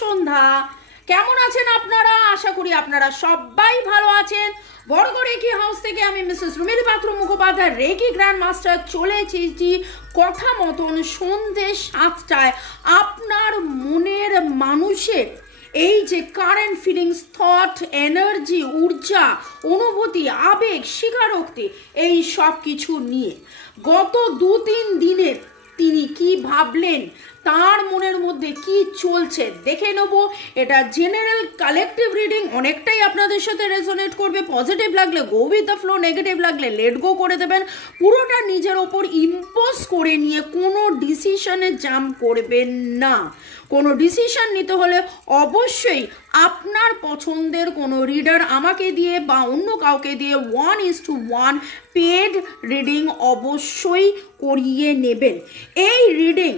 সন্ধ্যা। কেমন আছেন আপনারা? আশা করি আপনারা সবাই ভালো আছেন। বড়গড় রেকি হাউস থেকে আমি মিসেস রুমিলি পাত্র মুখোপাধ্যায়, রেকি গ্র্যান্ড মাস্টার, চলে এসেছি কথা মতন সন্ধ্যে 7টায় আপনার মনের মানুষের এই যে কারেন্ট ফিলিংস, থট, এনার্জি, ঊর্জা, অনুভূতি, আবেগ, স্বীকারোক্তি, এই সব কিছু নিয়ে গত 2-3 দিনের তিনি কি ভাবলেন, তার মনের মধ্যে কি চলছে দেখে নেব। এটা জেনারেল কালেকটিভ রিডিং, অনেকটাই আপনাদের সাথে রেজোনেট করবে। পজিটিভ লাগলে go with the flow, negative লাগলে লেট গো করে দেবেন। পুরোটা নিজের ওপর ইম্পোজ করে নিয়ে কোনো ডিসিশনে জাম্প করবেন না। কোনো ডিসিশন নিতে হলে অবশ্যই আপনার পছন্দের কোনো রিডার আমাকে দিয়ে বা অন্য কাউকে দিয়ে 1:1 পেড রিডিং অবশ্যই করিয়ে নেবেন। এই রিডিং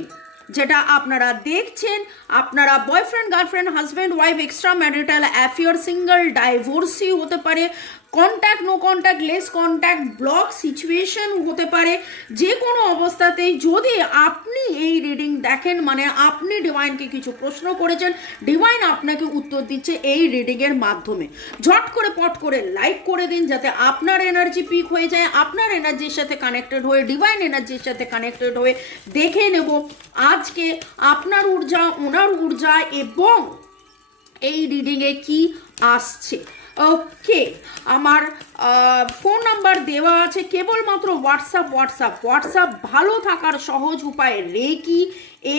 যেটা আপনারা দেখছেন, আপনারা boyfriend, girlfriend, husband, wife, extra marital affair, single, divorcee হতে পারে, contact, no contact, less contact, block situation হতে পারে। যে কোনো অবস্থাতেই যদি আপনি এই রিডিং দেখেন, মানে আপনি ডিভাইনকে কিছু প্রশ্ন করেছেন, ডিভাইন আপনাকে উত্তর দিচ্ছে এই রিডিংয়ের মাধ্যমে। ঝট করে পট করে লাইক করে দিন যাতে আপনার এনার্জি পিক হয়ে যায়। আপনার এনার্জির সাথে কানেক্টেড হয়ে, ডিভাইন এনার্জির সাথে কানেক্টেড হয়ে দেখে নেব আজকে আপনার ঊর্জা, ওনার ঊর্জা এবং এই রিডিংয়ে কি আসছে। ওকে, আমার ফোন নাম্বার দেওয়া আছে, কেবলমাত্র হোয়াটসঅ্যাপ ভালো থাকার সহজ উপায় রেকি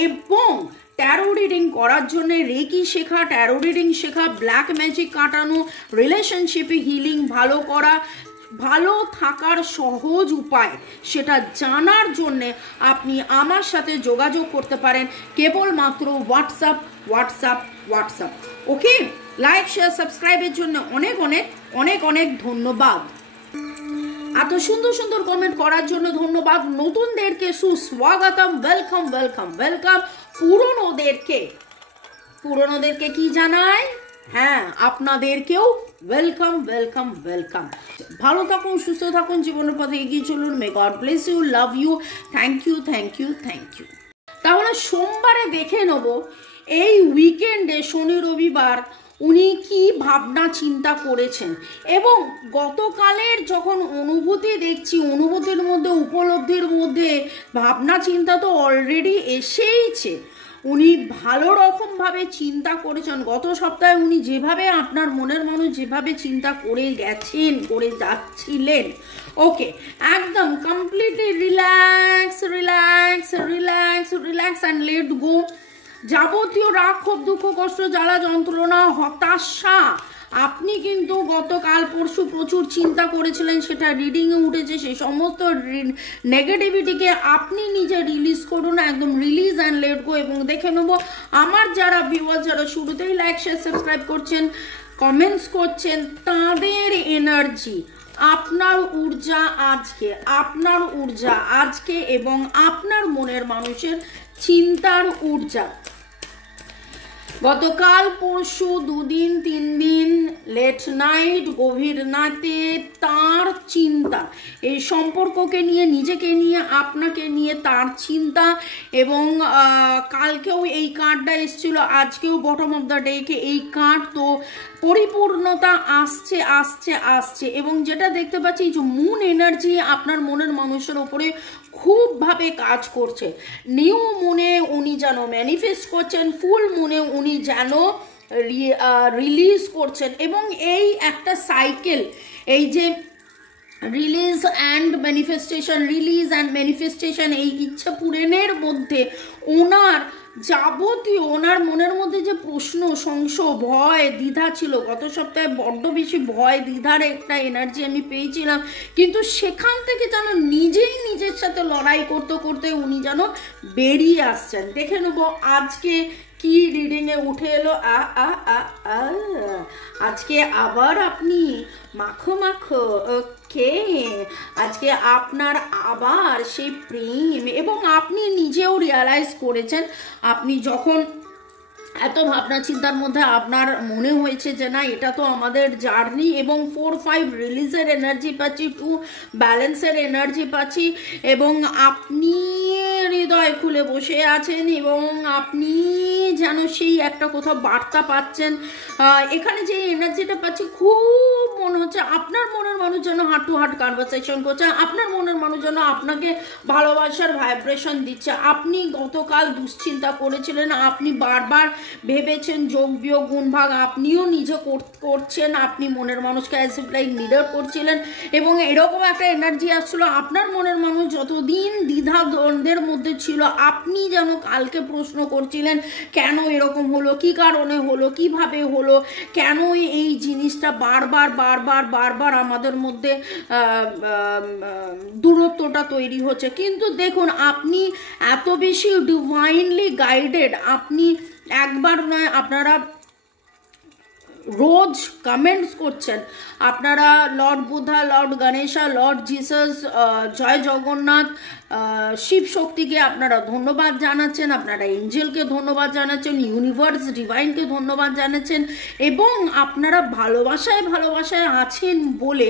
এবং ট্যারো রিডিং করার জন্য, রেকি শেখা, ট্যারো রিডিং শেখা, ব্ল্যাক ম্যাজিক কাটানো, রিলেশনশিপে হিলিং ভালো করা, ভালো থাকার সহজ উপায় সেটা জানার জন্যে আপনি আমার সাথে যোগাযোগ করতে পারেন কেবলমাত্র হোয়াটসঅ্যাপ। ওকে, লাইক, শেয়ার, সাবস্ক্রাইবের জন্য অনেক ধন্যবাদ। এত সুন্দর সুন্দর কমেন্ট করার জন্য ধন্যবাদ। নতুনদেরকে সুস্বাগতম, ওয়েলকাম। পুরনোদেরকে কি জানায়? হ্যাঁ, আপনাদেরকেও ওয়েলকাম। ভালো থাকুন, সুস্থ থাকুন, জীবনের পথে এগিয়ে চলুন। May God bless you, love you, thank you. তাহলে সোমবারে দেখে নেব এই উইকেন্ডে, শনি রবিবার উনি কি ভাবনা চিন্তা করেছেন। এবং গতকালের যখন অনুভূতি দেখছি, অনুভূতির মধ্যে, উপলব্ধির মধ্যে ভাবনা চিন্তা তো অলরেডি এসেইছে। উনি ভালো রকমভাবে চিন্তা করেছেন। গত সপ্তাহে উনি যেভাবে আপনার মনের মানুষ যেভাবে চিন্তা করে যাচ্ছিলেন, ওকে, একদম completely relax and let go. যাবতীয় রাগ, ক্ষোভ, দুঃখ, কষ্ট, জ্বালা, যন্ত্রণা, হতাশা, আপনি কিন্তু গতকাল পরশু প্রচুর চিন্তা করেছিলেন, সেটা রিডিংয়ে উঠেছে। সেই সমস্ত নেগেটিভিটিকে আপনি নিজে রিলিজ করুন, একদম রিলিজ অ্যান্ড লেট গো। এবং দেখে নেব আমার যারা ভিউয়ার, যারা শুরুতেই লাইক, শেয়ার, সাবস্ক্রাইব করছেন, কমেন্টস করছেন, তাদের এনার্জি, আপনার ঊর্জা আজকে এবং আপনার মনের মানুষের চিন্তার ঊর্জা গতকাল পরশু 2 দিন 3 দিন, লেট নাইট, গভীর রাতে তার চিন্তা, এই সম্পর্ককে নিয়ে, নিজেকে নিয়ে, আপনাকে নিয়ে তার চিন্তা। এবং কালকেও এই কার্ডটা এসেছিল, আজকেও বটম অফ দ্য ডেকে এই কার্ড। তো পরিপূর্ণতা আসছে এবং যেটা দেখতে পাচ্ছি, যে মুন এনার্জি আপনার মনের মানুষের ওপরে খুবভাবে কাজ করছে। নিউ মুনে উনি যেন ম্যানিফেস্ট করছেন, ফুল মুনে উনি যেন রিলিজ করছেন। এবং এই একটা সাইকেল, এই যে রিলিজ অ্যান্ড ম্যানিফেস্টেশন, এই ইচ্ছা পূরণের মধ্যে ওনার যাবতীয়, ওনার মনের মধ্যে যে প্রশ্ন, সংশয়, ভয়, দ্বিধা ছিল, গত সপ্তাহে বড্ড বেশি ভয়, দ্বিধার একটা এনার্জি আমি পেয়েছিলাম। কিন্তু সেখান থেকে যেন নিজের সাথে লড়াই করতে উনি যেন বেরিয়ে আসছেন। দেখে নেব আজকে কি রিডিংয়ে উঠে এলো। আজকে আবার আপনি মাখো। ওকে, আজকে আপনার আবার সেই প্রেম, এবং আপনি নিজেও রিয়ালাইজ করেছেন, আপনি যখন এত ভাবনা চিন্তার মধ্যে আপনার মনে হয়েছে যে না, এটা তো আমাদের জার্নি। এবং 4-5 রিলিজের এনার্জি পাচ্ছি, 2 ব্যালেন্সের এনার্জি পাচ্ছি। এবং আপনি হৃদয় খুলে বসে আছেন এবং আপনি যেন সেই একটা কোথাও বার্তা পাচ্ছেন। এখানে যে এনার্জিটা পাচ্ছি খুব মনে হচ্ছে আপনার মনের মানুষ যেন হার্ট টু হার্ট কনভারসেশন করছে, আপনার মনের মানুষ যেন আপনাকে ভালোবাসার ভাইব্রেশন দিচ্ছে। আপনি গতকাল দুশ্চিন্তা করেছিলেন, আপনি বারবার ভেবেছেন যোগ বিয়োগ গুণ ভাগ, আপনিও নিজে করছেন, আপনি মনের মানুষকে অ্যাজ ইফ লাইক লিডার করছিলেন, এবং এরকম একটা এনার্জি আসছিলো আপনার মনের মানুষ যতদিন দ্বিধা দ্বন্দ্বের মধ্যে ছিল, আপনি যেন কালকে প্রশ্ন করছিলেন কেন এরকম হলো, কি কারণে হলো, কিভাবে হলো, কেন এই জিনিসটা বারবার বারবার বারবার আমাদের মধ্যে দূরত্বটা তৈরি হচ্ছে। কিন্তু দেখুন আপনি এত বেশি ডিভাইনলি গাইডেড, আপনি একবার নয় আপনারা রোজ কমেন্টস করছেন, আপনারা lord Buddha, lord Ganesha, lord Jesus, জয় জগন্নাথ, শিব শক্তিকে আপনারা ধন্যবাদ জানাচ্ছেন, আপনারা এঞ্জেলকে ধন্যবাদ জানাচ্ছেন, ইউনিভার্স ডিভাইনকে ধন্যবাদ জানাচ্ছেন, এবং আপনারা ভালোবাসায় ভালোবাসায় আছেন বলে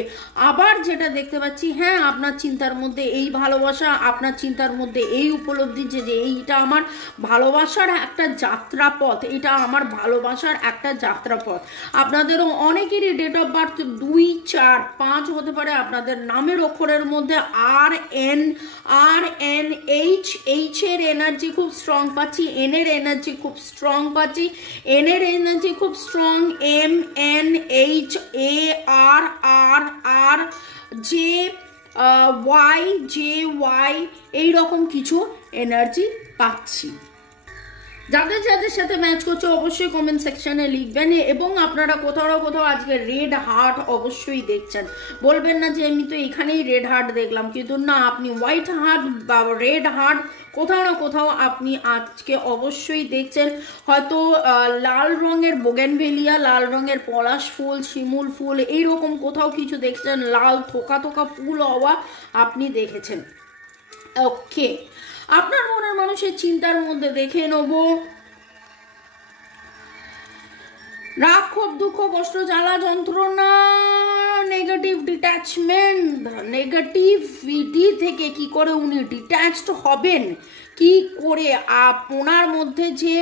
আবার যেটা দেখতে পাচ্ছি, হ্যাঁ আপনার চিন্তার মধ্যে এই ভালোবাসা, আপনার চিন্তার মধ্যে এই উপলব্ধি যে এইটা আমার ভালোবাসার একটা যাত্রাপথ, এটা আমার ভালোবাসার একটা যাত্রাপথ। আপনাদেরও অনেকেরই ডেট অফ বার্থ 2, 4, 5 হতে পারে, আপনাদের নামের অক্ষরের মধ্যে RN, H এর এনার্জি খুব স্ট্রং পাচ্ছি, N এর এনার্জি খুব স্ট্রং পাচ্ছি, N এর এনার্জি খুব strong, M, N, H, A, R, J, Y এইরকম কিছু এনার্জি পাচ্ছি। যাদের যাদের সাথে ম্যাচ করছে অবশ্যই কমেন্ট সেকশনে লিখবেন, এবং আপনারা কোথাও না কোথাও আজকে রেড হার্ট অবশ্যই দেখছেন। বলবেন না যে আমি তো এখানেই রেড হার্ট দেখলাম, কিন্তু না, আপনি হোয়াইট হার্ট বা রেড হার্ট কোথাও না কোথাও আপনি আজকে অবশ্যই দেখছেন। হয়তো লাল রঙের বোগেনভেলিয়া, লাল রঙের পলাশ ফুল, শিমুল ফুল, এইরকম কোথাও কিছু দেখছেন, লাল থোকা থোকা ফুল হওয়া আপনি দেখেছেন। ওকে, আপনার মনের মানুষের চিন্তার মধ্যে দেখে নেব রাগ, ক্ষোভ, দুঃখ, কষ্ট, জ্বালা, যন্ত্রণা, নেগেটিভ ডিট্যাচমেন্ট, নেগেটিভিটি থেকে কি করে উনি ডিট্যাচড হবেন, কি করে ওনার মধ্যে যে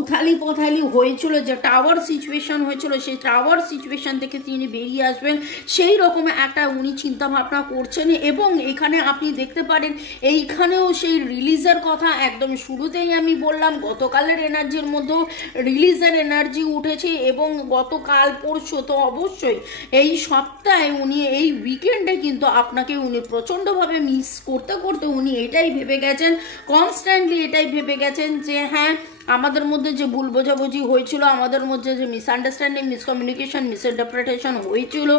উথালি পথালি হয়েছিল, যে টাওয়ার সিচুয়েশন হয়েছিল, সেই টাওয়ার সিচুয়েশন থেকে তিনি বেরিয়ে আসবেন, সেই রকম একটা উনি চিন্তা ভাবনা করছেন। এবং এখানে আপনি দেখতে পারেন এইখানেও সেই রিলিজের কথা একদম শুরুতেই আমি বললাম, গতকালের এনার্জির মধ্যেও রিলিজের এনার্জি উঠেছে, এবং গতকাল পরশু তো অবশ্যই এই সপ্তাহে উনি এই উইকেন্ডে কিন্তু আপনাকে উনি প্রচণ্ডভাবে মিস করতে করতে উনি এটাই ভেবে গেছেন, কনস্ট্যান্টলি এটাই ভেবে গেছেন যে হ্যাঁ আমাদের মধ্যে যে ভুল বোঝাবুঝি হয়েছিল, আমাদের মধ্যে যে মিসআন্ডারস্ট্যান্ডিং, মিসকমিউনিকেশন, মিসইন্টারপ্রিটেশন হয়েছিল,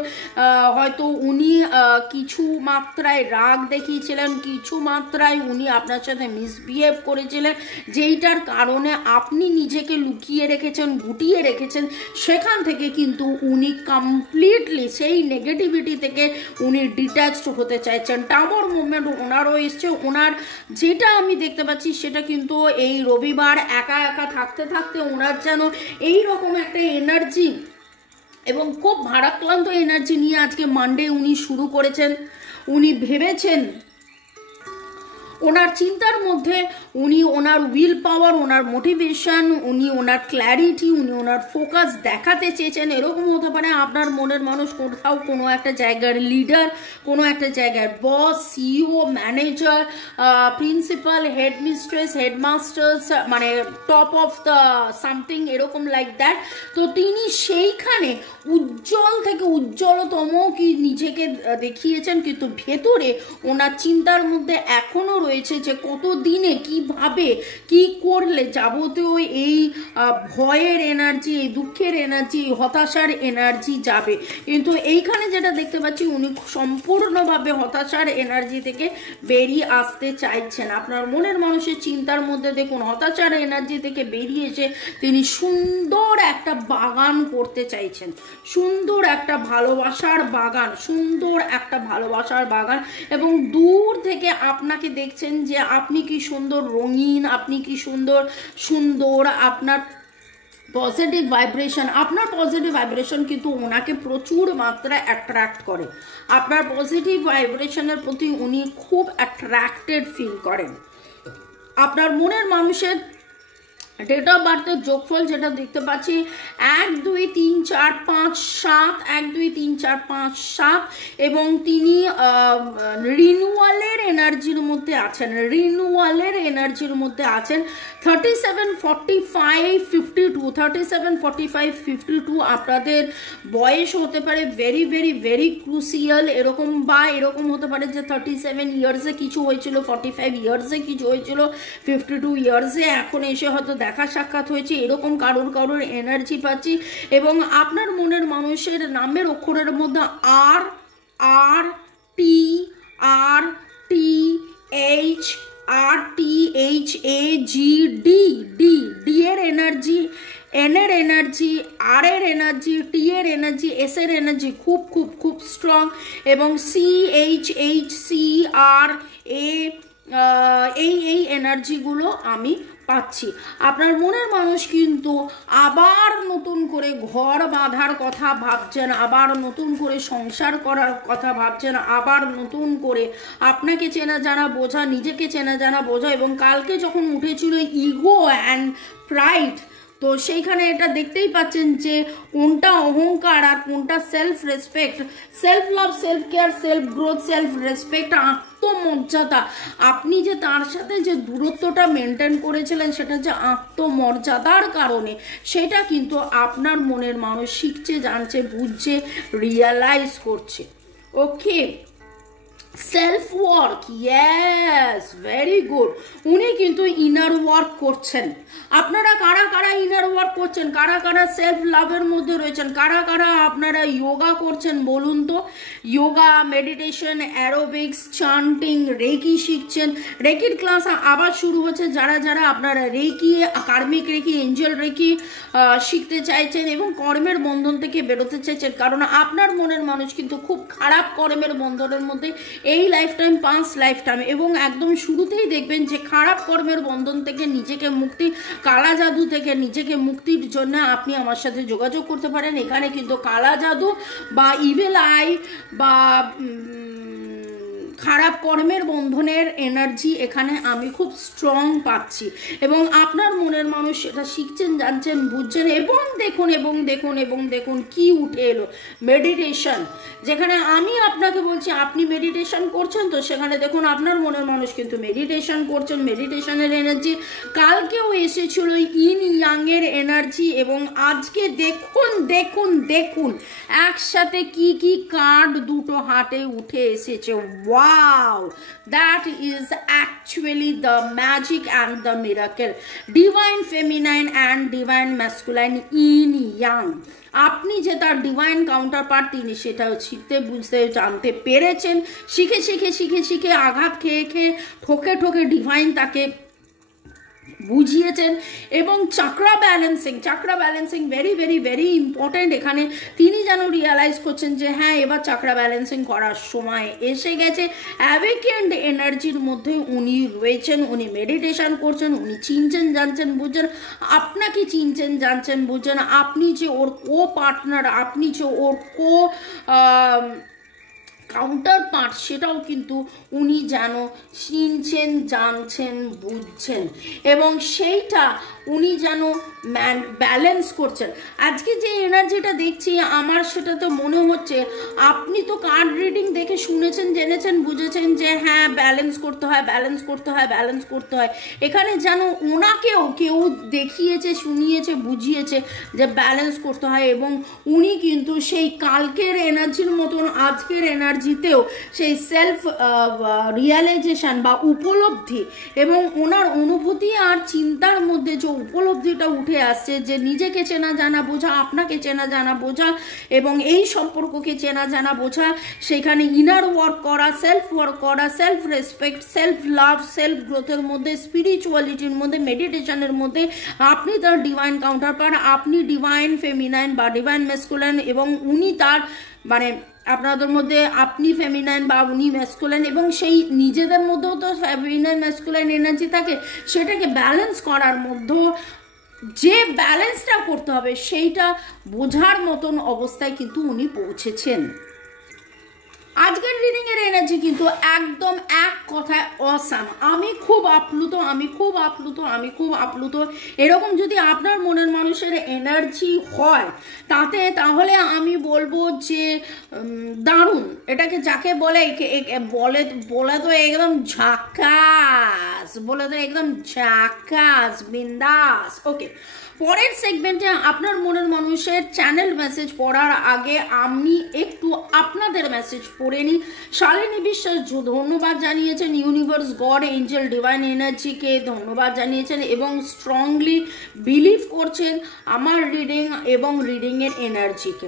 হয়তো উনি কিছু মাত্রায় রাগ দেখিয়েছিলেন, কিছু মাত্রায় উনি আপনার সাথে মিসবিহেভ করেছিলেন, যেইটার কারণে আপনি নিজেকে লুকিয়ে রেখেছেন, গুটিয়ে রেখেছেন। সেখান থেকে কিন্তু উনি কমপ্লিটলি সেই নেগেটিভিটি থেকে উনি ডিট্যাচড হতে চাইছেন। টাওয়ার মুভমেন্ট ওনারও এসছে, ওনার যেটা আমি দেখতে পাচ্ছি সেটা কিন্তু এই রবিবার একা একা থাকতে থাকতে ওনার যেন এইরকম একটা এনার্জি এবং খুব ভারাক্রান্ত এনার্জি নিয়ে আজকে মানডে উনি শুরু করেছেন। উনি ভেবেছেন ওনার চিন্তার মধ্যে উনি ওনার উইল পাওয়ার, ওনার মোটিভেশন, উনি ওনার ক্ল্যারিটি, উনি ওনার ফোকাস দেখাতে চেয়েছেন। এরকম হতে পারে আপনার মনের মানুষ কোথাও কোনো একটা জায়গার লিডার, কোনো একটা জায়গার boss, CEO, manager, principal, headmistress, headmasters, মানে টপ অফ দ্য সামথিং এরকম লাইক দ্যাট। তো তিনি সেইখানে উজ্জ্বল থেকে উজ্জ্বলতম কি নিজেকে দেখিয়েছেন, কিন্তু ভেতরে ওনার চিন্তার মধ্যে এখনও রয়েছে যে কত দিনে কিভাবে কি করলে যাবতীয় এই ভয়ের এনার্জি, এই দুঃখের এনার্জি, হতাশার এনার্জি যাবে। কিন্তু এইখানে যেটা দেখতে পাচ্ছি উনি সম্পূর্ণভাবে হতাশার এনার্জি থেকে বেরিয়ে আসতে চাইছেন। আপনার মনের মানুষের চিন্তার মধ্যে দেখুন হতাশার এনার্জি থেকে বেরিয়ে এসে তিনি সুন্দর একটা বাগান করতে চাইছেন, সুন্দর একটা ভালোবাসার বাগান, সুন্দর একটা ভালোবাসার বাগান। এবং দূর থেকে আপনাকে দেখছেন যে আপনি কি সুন্দর রঙিন, আপনি কি সুন্দর সুন্দর, আপনার পজিটিভ ভাইব্রেশন, আপনার পজিটিভ ভাইব্রেশন কিন্তু ওনাকে প্রচুর মাত্রায় অ্যাট্রাক্ট করে। আপনার পজিটিভ ভাইব্রেশনের প্রতি উনি খুব অ্যাট্রাক্টেড ফিল করেন। আপনার মনের মানুষের ডেট অফ বার্থের যোগফল যেটা দেখতে পাচ্ছি 1 2 3 4 5 7, 1 2 3 4 5 7, এবং তিনি রিনিউয়ালের এনার্জির মধ্যে আছেন, রিনিউয়ালের এনার্জির মধ্যে আছেন। 37 45 52, 37 45 52 আপনাদের বয়স হতে পারে ভেরি ভেরি ভেরি ক্রুসিয়াল, এরকম বা এরকম হতে পারে যে 37 ইয়ার্সে কিছু হয়েছিল, 45 ইয়ার্সে কিছু হয়েছিল, 52 ইয়ার্সে এখন এসে হয়তো দেখা সাক্ষাৎ হয়েছে, এরকম কারোর কারোর এনার্জি পাচ্ছি। এবং আপনার মনের মানুষের নামের অক্ষরের মধ্যে R R T R T H R T H A G D D D এর এনার্জি, এন এর এনার্জি, আর এর এনার্জি, টি এর এনার্জি, এস এর এনার্জি খুব খুব খুব স্ট্রং, এবং সি এইচ এইচ সি আর এ এই এনার্জিগুলো আমি পাচ্ছি। আপনার মনের মানুষ কিন্তু আবার নতুন করে ঘর বাঁধার কথা ভাবছেন, আবার নতুন করে সংসার করার কথা ভাবছেন, আবার নতুন করে আপনাকে চেনা জানা বোঝা, নিজেকে চেনা জানা বোঝা। এবং কালকে যখন উঠেছিল ইগো অ্যান্ড প্রাইড, তো সেইখানে এটা দেখতেই পাচ্ছেন যে কোনটা অহংকার আর কোনটা self respect, self love, self care, self growth, self respect, আত্মমর্যাদা। আপনি যে তার সাথে যে দূরত্বটা মেনটেন করেছিলেন সেটা যে আত্মমর্যাদার কারণে, সেটা কিন্তু আপনার মনের মানুষ শিখছে, জানছে, বুঝছে, রিয়ালাইজ করছে। Okay, self work, yes, very good. উনি কিন্তু ইনার ওয়ার্ক করছেন। আপনারা কারা কারা ইনার ওয়ার্ক করছেন, কারা কারা সেলফ লাভের মধ্যে রয়েছেন, কারা কারা আপনারা যোগা করছেন বলুন তো? Yoga, meditation, aerobics, chanting, reiki শিখছেন। রেকির ক্লাস আবার শুরু হচ্ছে। যারা যারা আপনারা reiki, karmic reiki, angel reiki শিখতে চাইছেন এবং কর্মের বন্ধন থেকে বেরোতে চাইছেন, কারণ আপনার মনের মানুষ কিন্তু খুব খারাপ কর্মের বন্ধনের মধ্যে এই লাইফটাইম, 5 লাইফটাইম, এবং একদম শুরুতেই দেখবেন যে খারাপ কর্মের বন্ধন থেকে নিজেকে মুক্তি, কালা জাদু থেকে নিজেকে মুক্তির জন্য আপনি আমার সাথে যোগাযোগ করতে পারেন। এখানে কিন্তু কালা জাদু বা ইভিল আই বা খারাপ কর্মের বন্ধনের এনার্জি এখানে আমি খুব স্ট্রং পাচ্ছি, এবং আপনার মনের মানুষ সেটা শিখছেন, জানছেন, বুঝছেন। এবং দেখুন এবং দেখুন এবং দেখুন কি উঠে এলো, মেডিটেশন। যেখানে আমি আপনাকে বলছি আপনি মেডিটেশন করছেন, তো সেখানে দেখুন আপনার মনের মানুষ কিন্তু মেডিটেশন করছেন, মেডিটেশনের এনার্জি। কালকেও এসেছিল ইন ইয়াং এর এনার্জি, এবং আজকে দেখুন দেখুন দেখুন একসাথে কি কি কার্ড দুটো হাতে উঠে এসেছে। Wow, that is actually the magic and the miracle. Divine feminine and divine masculine yin yang. আপনি যে তার ডিভাইন কাউন্টার পার্ট, তিনি সেটা শিখতে, বুঝতে, জানতে পেরেছেন। শিখে শিখে শিখে শিখে আঘাত খেয়ে খেয়ে ঠকে ঠকে ডিভাইন তাকে বুঝিয়েছেন। এবং chakra balancing very very very important. এখানে তিনি যেন রিয়ালাইজ করছেন যে হ্যাঁ, এবার চাকরা ব্যালেন্সিং করার সময় এসে গেছে। অ্যাওয়েকেন্ড এনার্জির মধ্যে উনি রয়েছেন, উনি মেডিটেশন করছেন, উনি চিনছেন, জানছেন, বুঝছেন, আপনাকে চিনছেন, জানছেন, বুঝছেন। আপনি যে ওর কো পার্টনার, আপনি যে ওর কো কাউন্টার পার্ট, সেটাও কিন্তু উনি যেন চিনছেন, জানছেন, বুঝছেন, এবং সেইটা উনি যেন ব্যালেন্স করছেন। আজকে যে এনার্জিটা দেখছি আমার, সেটা তো মনে হচ্ছে আপনি তো কার্ড রিডিং দেখে শুনেছেন, জেনেছেন, বুঝেছেন যে হ্যাঁ ব্যালেন্স করতে হয়, ব্যালেন্স করতে হয়, ব্যালেন্স করতে হয়। এখানে যেন ওনাকেও কেউ দেখিয়েছে, শুনিয়েছে, বুঝিয়েছে যে ব্যালেন্স করতে হয়, এবং উনি কিন্তু সেই কালকের এনার্জির মতন আজকের এনার্জিতেও সেই সেলফ রিয়ালাইজেশন বা উপলব্ধি, এবং ওনার অনুভূতি আর চিন্তার মধ্যে যে উপলব্ধিটা উঠে আসছে যে নিজেকে চেনা জানা বোঝা, আপনাকে চেনা জানা বোঝা, এবং এই সম্পর্ককে চেনা জানা বোঝা, সেখানে ইনার ওয়ার্ক করা, সেলফ ওয়ার্ক করা, self respect, self love, self গ্রোথের মধ্যে, স্পিরিচুয়ালিটির মধ্যে, মেডিটেশনের মধ্যে আপনি তার ডিভাইন কাউন্টার পান, আপনি ডিভাইন ফেমিনাইন বা ডিভাইন ম্যাসকুলাইন, এবং উনি তার মানে আপনাদের মধ্যে আপনি ফেমিনাইন বা উনি ম্যাসকুলাইন, এবং সেই নিজেদের মধ্যেও তো ফেমিনাইন ম্যাসকুলাইন এনার্জি থাকে, সেটাকে ব্যালেন্স করার মধ্যেও যে ব্যালেন্সটা করতে হবে সেইটা বোঝার মতন অবস্থায় কিন্তু উনি পৌঁছেছেন। আজকের রিডিং এর এনার্জি কিন্তু একদম এক কথায় অসাম। আমি খুব আপ্লুত। এরকম যদি আপনার মনের মানুষের এনার্জি হয় তাহলে আমি বলবো যে দারুণ। এটাকে যাকে বলে বলে তো একদম ঝাকাস বিন্দাস। ওকে, পরের সেগমেন্টে আপনার মনের মানুষের চ্যানেল মেসেজ পড়ার আগে আমি একটু আপনাদের মেসেজ পড়ে নিই। শালিনী বিশ্বাস ধন্যবাদ জানিয়েছেন, ইউনিভার্স, গড, এঞ্জেল, ডিভাইন এনার্জিকে ধন্যবাদ জানিয়েছেন এবং স্ট্রংলি বিলিভ করছেন আমার রিডিং এবং রিডিংয়ের এনার্জিকে।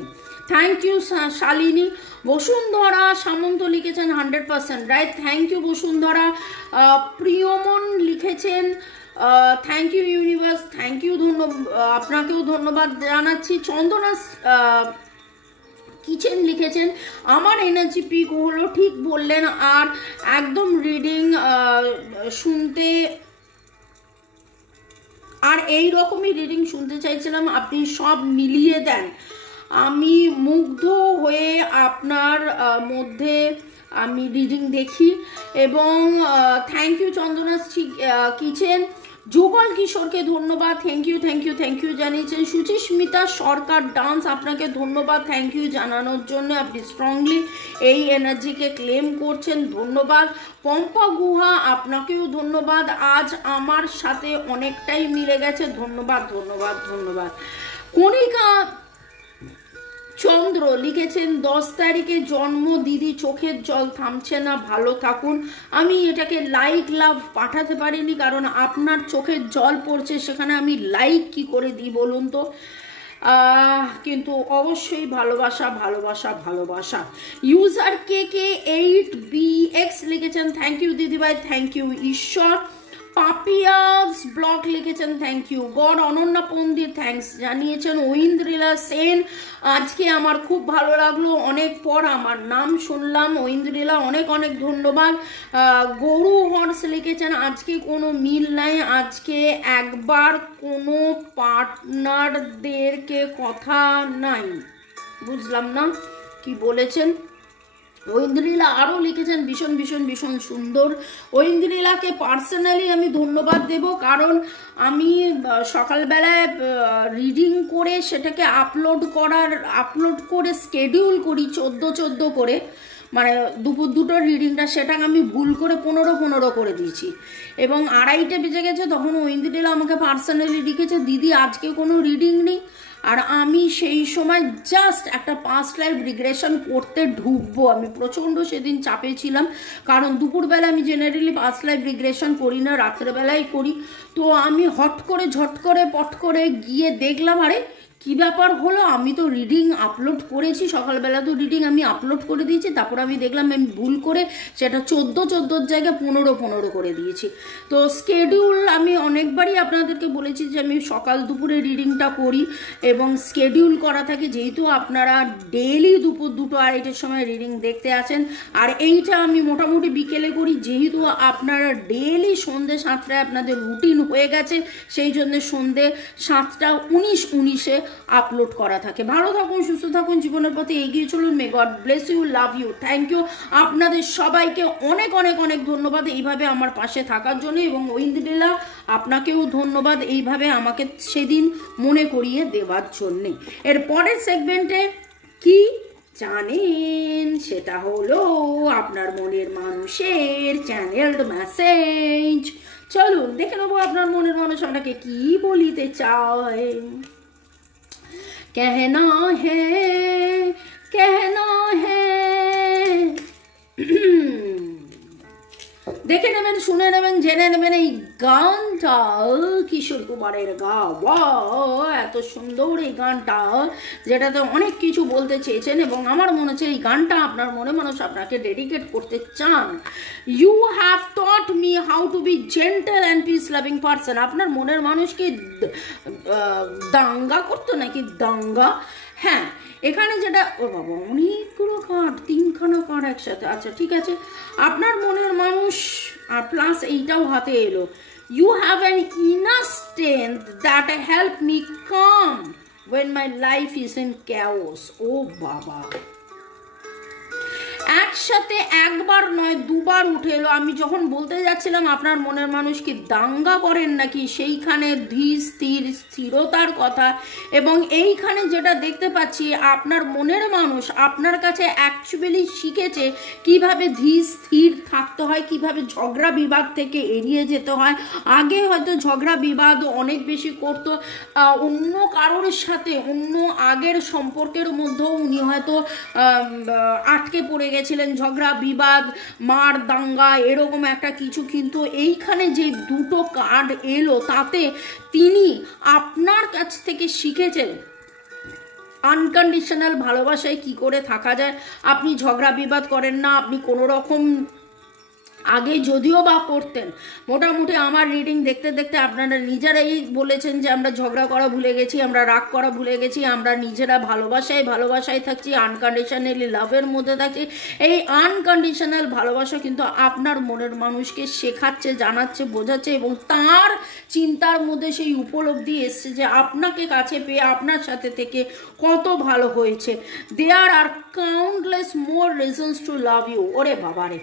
Thank you Shalini. বসুন্ধরা সামন্ত লিখেছেন 100% right, thank you Basundhara. Priyamon লিখেছেন thank you universe, thank you, আপনাকেও ধন্যবাদ জানাচ্ছি। চন্দনা কিচেন লিখেছেন আমার এনার্জি পিক হলো, ঠিক বললেন, আর একদম রিডিং শুনতে, আর এই রকমই রিডিং শুনতে চাইছিলাম, আপনি সব মিলিয়ে দেন। আমি মুগ্ধ হয়ে আপনার মধ্যে আমি রিডিং দেখি এবং থ্যাংক ইউ চন্দনা কিচেন। যুগল কিশোরকে ধন্যবাদ, থ্যাংক ইউ জানিয়েছেন। সুচিস্মিতা সরকার ডান্স, আপনাকে ধন্যবাদ, থ্যাংক ইউ জানানোর জন্য, আপনি স্ট্রংলি এই এনার্জিকে ক্লেম করছেন, ধন্যবাদ। পম্পা গুহা, আপনাকেও ধন্যবাদ, আজ আমার সাথে অনেকটাই মিলে গেছে, ধন্যবাদ। কণিকা চন্দ্র লিখেছেন 10 তারিখে জন্ম, দিদি চোখের জল থামছে না, ভালো থাকুন। আমি এটাকে লাইক লাভ পাঠাতে পারিনি কারণ আপনার চোখের জল পড়ছে, সেখানে আমি লাইক কি করে দিই বলুন তো, কিন্তু অবশ্যই ভালোবাসা। ইউজার KK8BX লিখেছেন থ্যাংক ইউ দিদিভাই, থ্যাংক ইউ ঈশ্বর। পাপিয়াস ব্লগ লিখেছেন thank you God. Ananya Pandit thanks জানিয়েছেন। ঐন্দ্রিলা সেন, আজকে আমার খুব ভালো লাগলো, অনেক পর আমার নাম শুনলাম। ঐন্দ্রিলা অনেক ধন্যবাদ। গরু হর্স লিখেছেন আজকে কোনো মিল নাই, আজকে একবার কোনো পার্টনারদেরকে কথা নাই, বুঝলাম না কি বলেছেন। ঐন্দ্রিলা আরও লিখেছেন ভীষণ সুন্দর। ঐন্দ্রিলাকে পার্সোনালি আমি ধন্যবাদ দেব কারণ আমি সকালবেলায় রিডিং করে সেটাকে আপলোড করে স্কেডিউল করি 14 করে, মানে দুপুর দুটোর রিডিংটা, সেটা আমি ভুল করে 15 করে দিয়েছি এবং 2:30 বেজে গেছে। তখন ঐন্দ্রিলা আমাকে পার্সোনালি লিখেছে দিদি আজকে কোনো রিডিং নেই, আর আমি সেই সময় জাস্ট একটা পাস্ট লাইফ রিগ্রেশন করতে ঢুকবো। আমি প্রচণ্ড সেদিন চাপে ছিলাম কারণ দুপুরবেলা আমি জেনারেলি পাস্ট লাইফ রিগ্রেশন করি না, রাত্রেবেলায় করি। তো আমি ঝট করে গিয়ে দেখলাম আরে কি ব্যাপার হলো, আমি তো রিডিং আপলোড করেছি, সকালবেলা তো রিডিং আমি আপলোড করে দিয়েছি, তারপর আমি দেখলাম আমি ভুল করে সেটা 14 জায়গায় 15 করে দিয়েছি। তো স্কেডিউল আমি অনেকবারই আপনাদেরকে বলেছি যে আমি সকাল দুপুরে রিডিংটা করি এবং স্কেডিউল করা থাকে, যেহেতু আপনারা ডেইলি দুপুর 2-2:30 সময় রিডিং দেখতে আছেন, আর এইটা আমি মোটামুটি বিকেলে করি, যেহেতু আপনারা ডেইলি সন্ধ্যে 7টায় আপনাদের রুটিন হয়ে গেছে, সেই জন্য সন্ধ্যে 7:19 আপলোড করা থাকে। ভালো থাকুন, সুস্থ থাকুন, জীবনের পথে এগিয়ে চলুন। May God bless you, love you, thank you. আপনাদের সবাইকে অনেক ধন্যবাদ এইভাবে আমার পাশে থাকার জন্য, এবং ঐন্দ্রিলা আপনাকেও ধন্যবাদ এইভাবে আমাকে সেদিন মনে করিয়ে দেওয়ার জন্যে। এর পরের সেগমেন্টে কি জানেন, সেটা হলো আপনার মনের মানুষের চ্যানেলড মেসেজ। চলুন দেখে নেবো আপনার মনের মানুষ আপনাকে কি বলিতে চায়। कहना है দেখে নেবেন, শুনে নেবেন, জেনে নেবেন এই গানটা কিশোর কুমারের গাওয়া। এত সুন্দর এই গানটা, যেটাতে অনেক কিছু বলতে চেয়েছেন এবং আমার মনে হচ্ছে এই গানটা আপনার মনে মানুষ আপনাকে ডেডিকেট করতে চান। You have taught me how to be gentle and peace loving person. আপনার মনের মানুষকে দাঙ্গা করতো নাকি দাঙ্গা? হ্যাঁ, এখানে যেটা, ও বাবা অনেকগুলো কার্ড, 3খানা কার্ড একসাথে, আচ্ছা ঠিক আছে। আপনার মনের মানুষ আর প্লাস এইটাও হাতে এলো। You have an inner strength that help me calm when my life is in chaos. ও বাবা, একসাথে একবার নয় দুবার উঠে এলো। আমি যখন বলতে যাচ্ছিলাম আপনার মনের মানুষ কি দাঙ্গা করেন নাকি, সেইখানে ধীর স্থির স্থিরতার কথা। এবং এইখানে যেটা দেখতে পাচ্ছি আপনার মনের মানুষ আপনার কাছে অ্যাকচুয়ালি শিখেছে কিভাবে ধীর স্থির থাকতে হয়, কিভাবে ঝগড়া বিবাদ থেকে এড়িয়ে যেতে হয়। আগে হয়তো ঝগড়া বিবাদ অনেক বেশি করতো, অন্য কারোর সাথে অন্য আগের সম্পর্কের মধ্যেও উনি হয়তো আটকে পড়ে গেছিলেন, ঝগড়া বিবাদ মার দাঙ্গা এরকম একটা কিছু। কিন্তু এইখানে যে দুটো কার্ড এলো তাতে তিনি আপনার কাছ থেকে শিখেছেন আনকন্ডিশনাল ভালোবাসায় কি করে থাকা যায়। আপনি ঝগড়া বিবাদ করেন না, আপনি কোনো রকম আগে যদিও বা করতেন, মোটামুটি আমার রিডিং দেখতে দেখতে আপনারা নিজেরাই বলেছেন যে আমরা ঝগড়া করা ভুলে গেছি, আমরা রাগ করা ভুলে গেছি, আমরা নিজেরা ভালোবাসায় থাকছি, আনকন্ডিশনালি লাভের মধ্যে থাকছি। এই আনকন্ডিশনাল ভালোবাসা কিন্তু আপনার মনের মানুষকে শেখাচ্ছে, জানাচ্ছে, বোঝাচ্ছে এবং তার চিন্তার মধ্যে সেই উপলব্ধি এসছে যে আপনাকে কাছে পেয়ে আপনার সাথে থেকে কত ভালো হয়েছে। There are countless more reasons to love you. ওরে বাবারে,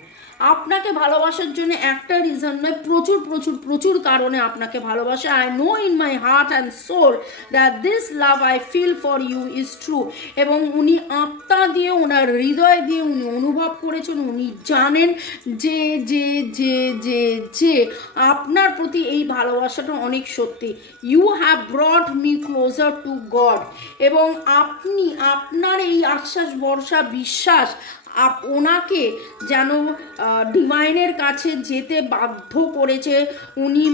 আপনাকে ভালোবাসার জন্য একটা রিজন নয়, প্রচুর প্রচুর প্রচুর কারণে আপনাকে ভালোবাসে। I know in my heart and soul that this love I feel for you is true. এবং উনি আত্মা দিয়ে, ওনার হৃদয় দিয়ে উনি অনুভব করেছেন, উনি জানেন যে যে যে যে যে আপনার প্রতি এই ভালোবাসাটা অনেক সত্যি। You have brought me closer to God. এবং আপনি আপনার এই আশ্বাস ভরসা বিশ্বাস ওনাকে যেন ডিভাইনের কাছে যেতে বাধ্য করেছে। উনি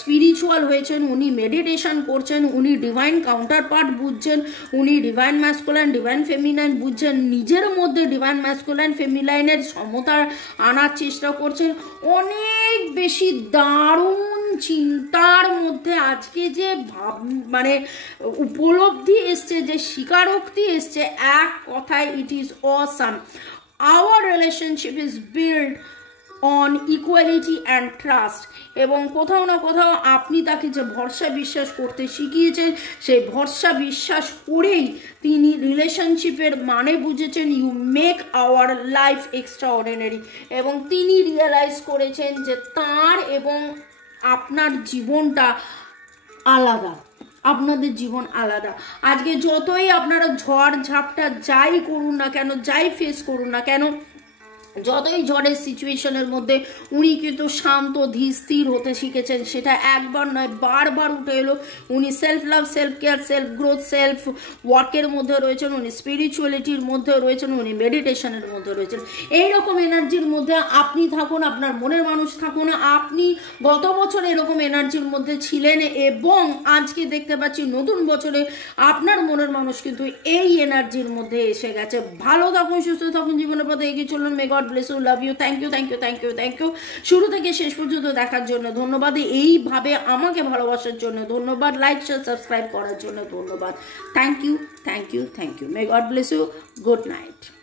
স্পিরিচুয়াল হয়েছেন, উনি মেডিটেশন করছেন, উনি ডিভাইন কাউন্টার পার্ট বুঝছেন, উনি ডিভাইন ম্যাসকুলাইন ডিভাইন ফেমিনাইন বুঝছেন, নিজের মধ্যে ডিভাইন ম্যাসকুলাইন ফেমিনাইনের সমতা আনার চেষ্টা করছেন। অনেক বেশি দারুণ চিন্তার মধ্যে আজকে যে মানে উপলব্ধি এসছে, যে স্বীকারোক্তি এসছে, এক কথায় it is awesome. Our relationship is built on equality and trust. এবং কোথাও না কোথাও আপনি তাকে যে ভরসা বিশ্বাস করতে শিখিয়েছেন, সেই ভরসা বিশ্বাস করেই তিনি রিলেশনশিপের মানে বুঝেছেন। You make our life extraordinary. এবং তিনি রিয়েলাইজ করেছেন যে তার এবং আপনার জীবনটা আলাদা, আপনাদের জীবন আলাদা। আজকে যতই আপনারা ঝড় ঝাপটা যাই করুন না কেন, যাই ফেস করুন না কেন, যতই ঝড়ের সিচুয়েশনের মধ্যে উনি কিন্তু শান্ত ধীর স্থির হতে শিখেছেন। সেটা একবার নয় বারবার উঠে এলো। উনি self love, self care, self growth, self ওয়ার্কের মধ্যে রয়েছেন, উনি স্পিরিচুয়ালিটির মধ্যে রয়েছেন, উনি মেডিটেশনের মধ্যে রয়েছেন। এইরকম এনার্জির মধ্যে আপনি থাকুন, আপনার মনের মানুষ থাকুন। আপনি গত বছর এরকম এনার্জির মধ্যে ছিলেন এবং আজকে দেখতে পাচ্ছি নতুন বছরে আপনার মনের মানুষ কিন্তু এই এনার্জির মধ্যে এসে গেছে। ভালো থাকুন, সুস্থ থাকুন, জীবনের পথে এগিয়ে চলুন। May God bless you, love you, thank you thank you thank you thank you. শুরু থেকে শেষ পর্যন্ত দেখার জন্য ধন্যবাদ, এইভাবে আমাকে ভালোবাসার জন্য ধন্যবাদ, লাইক শেয়ার সাবস্ক্রাইব করার জন্য ধন্যবাদ। Thank you thank you thank you. May God bless you, good night.